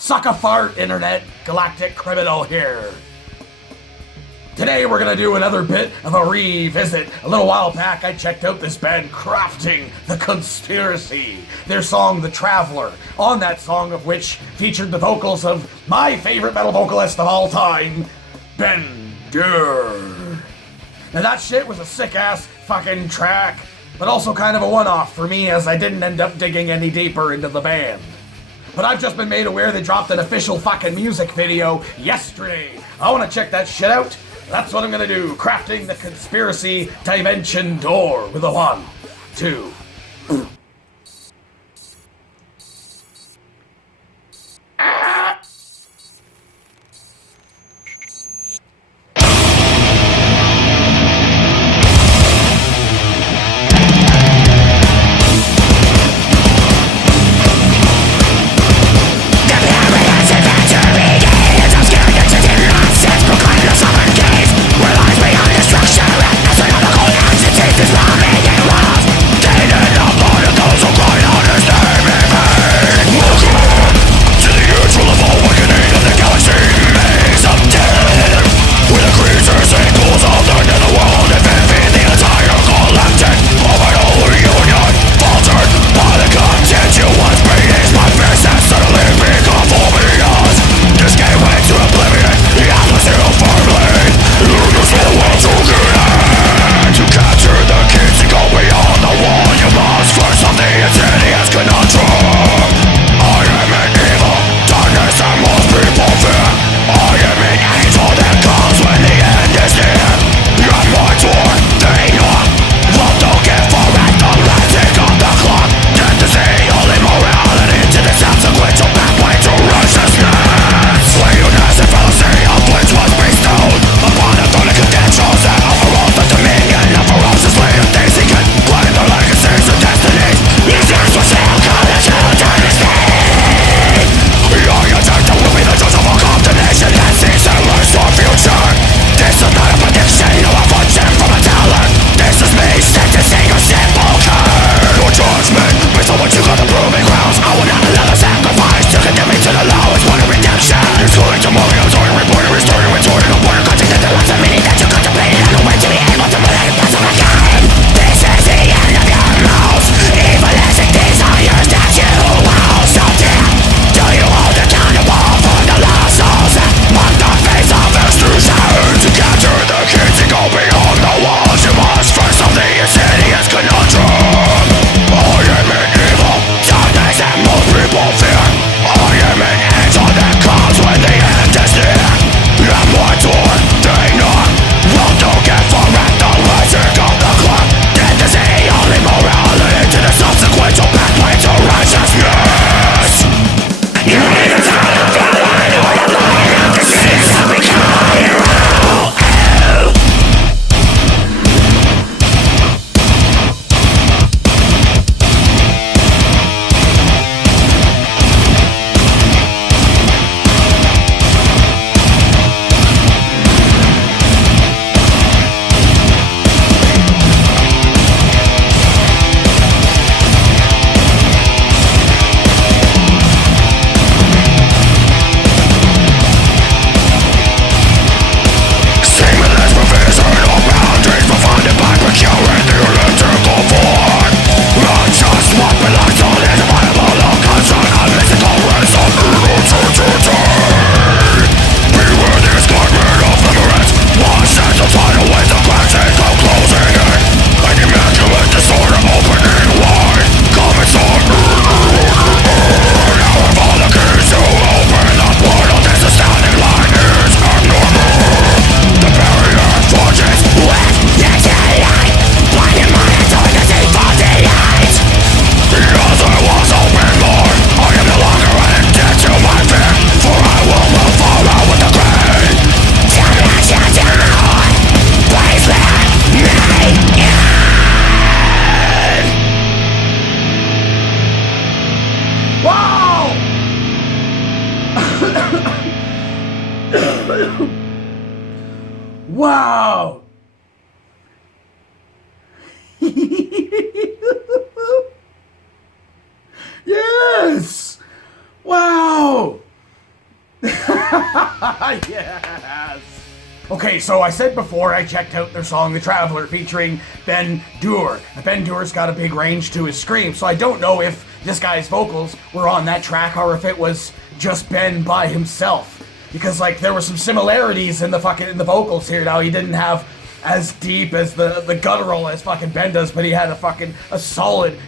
Suck a fart, internet galactic criminal here. Today we're gonna do another bit of a revisit. A little while back I checked out this band Crafting the Conspiracy, their song The Traveler, on that song of which featured the vocals of my favorite metal vocalist of all time, Ben Dur. Now that shit was a sick-ass fucking track, but also kind of a one-off for me as I didn't end up digging any deeper into the band. But I've just been made aware they dropped an official fucking music video yesterday. I want to check that shit out. That's what I'm gonna do. Crafting the Conspiracy Dimension Door with a 1, 2. Wow! Yes! Wow! Yes! Okay, so I said before I checked out their song The Traveler featuring Ben Dur. Ben Dur's got a big range to his scream, so I don't know if this guy's vocals were on that track or if it was just Ben by himself. Because like there were some similarities in the vocals here. Now he didn't have as deep as the guttural as fucking Ben does, but he had a solid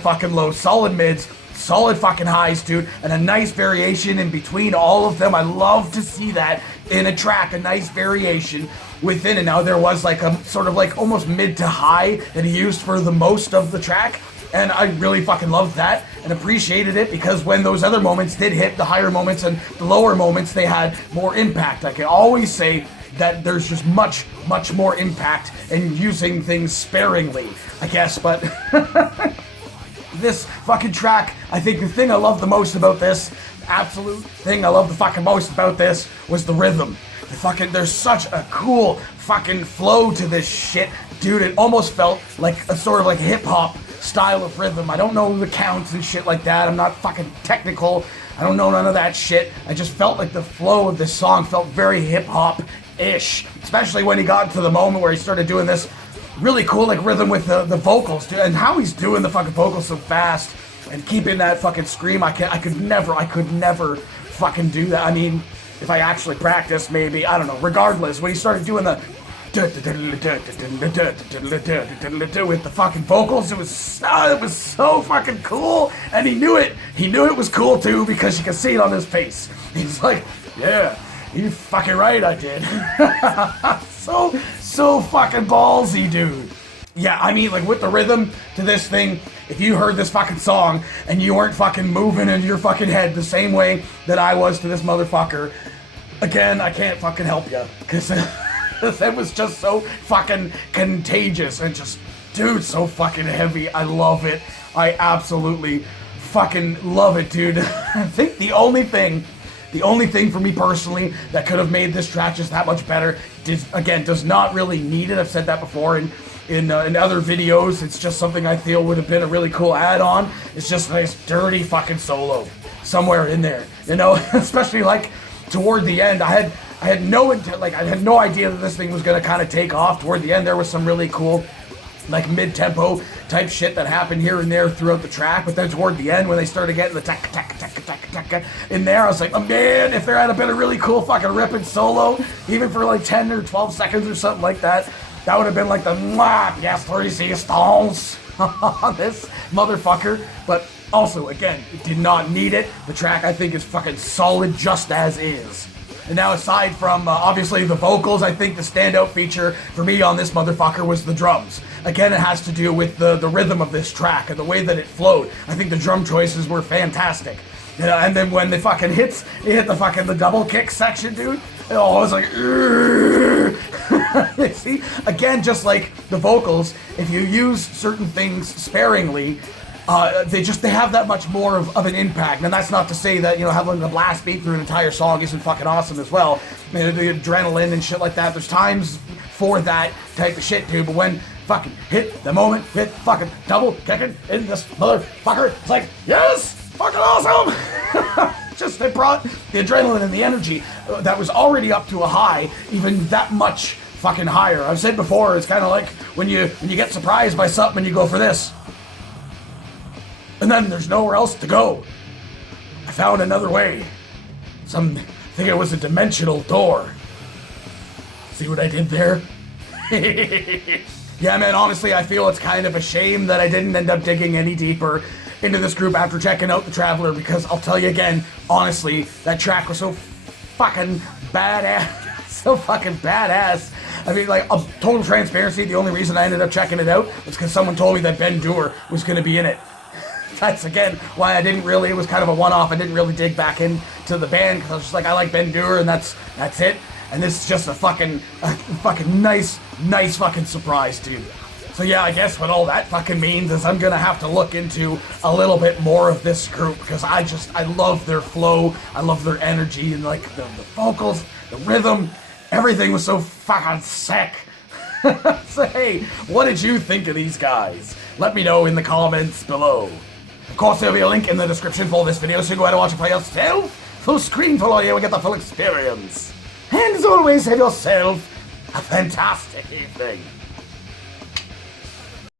fucking low, solid mids, solid fucking highs, dude, and a nice variation in between all of them. I love to see that in a track, a nice variation within it. Now there was like a sort of like almost mid to high that he used for the most of the track, and I really fucking loved that and appreciated it, because when those other moments did hit, the higher moments and the lower moments, they had more impact. I can always say that there's just much more impact in using things sparingly, I guess, but this fucking track, I think the thing I love the most about this, absolute thing I love the fucking most about this, was the rhythm. There's such a cool fucking flow to this shit, dude. It almost felt like a sort of like hip-hop style of rhythm. I don't know the counts and shit like that. I'm not fucking technical. I don't know none of that shit. I just felt like the flow of this song felt very hip-hop-ish, especially when he got to the moment where he started doing this really cool like rhythm with the vocals, dude, and how he's doing the fucking vocals so fast and keeping that fucking scream. I could never fucking do that. I mean, if I actually practiced, maybe, I don't know. Regardless, when he started doing the with the fucking vocals, it was so fucking cool, and he knew it was cool too, because you can see it on his face. He's like, yeah, you're fucking right, I did. So fucking ballsy, dude. Yeah, I mean, like, with the rhythm to this thing, if you heard this fucking song and you weren't fucking moving in your fucking head the same way that I was to this motherfucker, again, I can't fucking help you, because it was just so fucking contagious and just, dude, so fucking heavy. I love it. I absolutely fucking love it, dude. I think the only thing for me personally that could have made this track just that much better, does not really need it. I've said that before in other videos. It's just something I feel would have been a really cool add-on. It's just a nice dirty fucking solo somewhere in there, you know. Especially like toward the end, I had no idea that this thing was gonna kind of take off. Toward the end, there was some really cool like mid-tempo type shit that happened here and there throughout the track, but then toward the end when they started getting the tack in there, I was like, oh man, if there had been a really cool fucking ripping solo, even for like 10 or 12 seconds or something like that, that would have been like the yes, 3C stones on this motherfucker. But also, again, it did not need it. The track, I think, is fucking solid just as is. And now, aside from, obviously, the vocals, I think the standout feature for me on this motherfucker was the drums. Again, it has to do with the rhythm of this track and the way that it flowed. I think the drum choices were fantastic. You know, and then when the fucking hit the double kick section, dude, I was like, see, again, just like the vocals, if you use certain things sparingly, they have that much more of an impact. And that's not to say that, you know, having the blast beat through an entire song isn't fucking awesome as well. I mean, the adrenaline and shit like that, there's times for that type of shit, dude. But when fucking hit the moment with fucking double kicking in this motherfucker, it's like, yes, fucking awesome. Just, they brought the adrenaline and the energy that was already up to a high, even that much fucking higher. I've said before, it's kind of like when you get surprised by something and you go for this, and then there's nowhere else to go. I found another way. I think it was a dimensional door. See what I did there? Yeah, man, honestly, I feel it's kind of a shame that I didn't end up digging any deeper into this group after checking out The Traveler, because I'll tell you again, honestly, that track was so fucking badass. So fucking badass. I mean, like, total transparency, the only reason I ended up checking it out was because someone told me that Ben Dur was going to be in it. That's, again, why I didn't really, it was kind of a one-off. I didn't really dig back into the band, because I was just like, I like Ben Dur, and that's it. And this is just a fucking nice fucking surprise, dude. So yeah, I guess what all that fucking means is I'm gonna have to look into a little bit more of this group, because I love their flow, I love their energy, and like the vocals, the rhythm, everything was so fucking sick. So hey, what did you think of these guys? Let me know in the comments below. Of course, there'll be a link in the description for this video, so you go ahead and watch it for yourself. full screen full of you and get the full experience. And as always, have yourself a fantastic evening.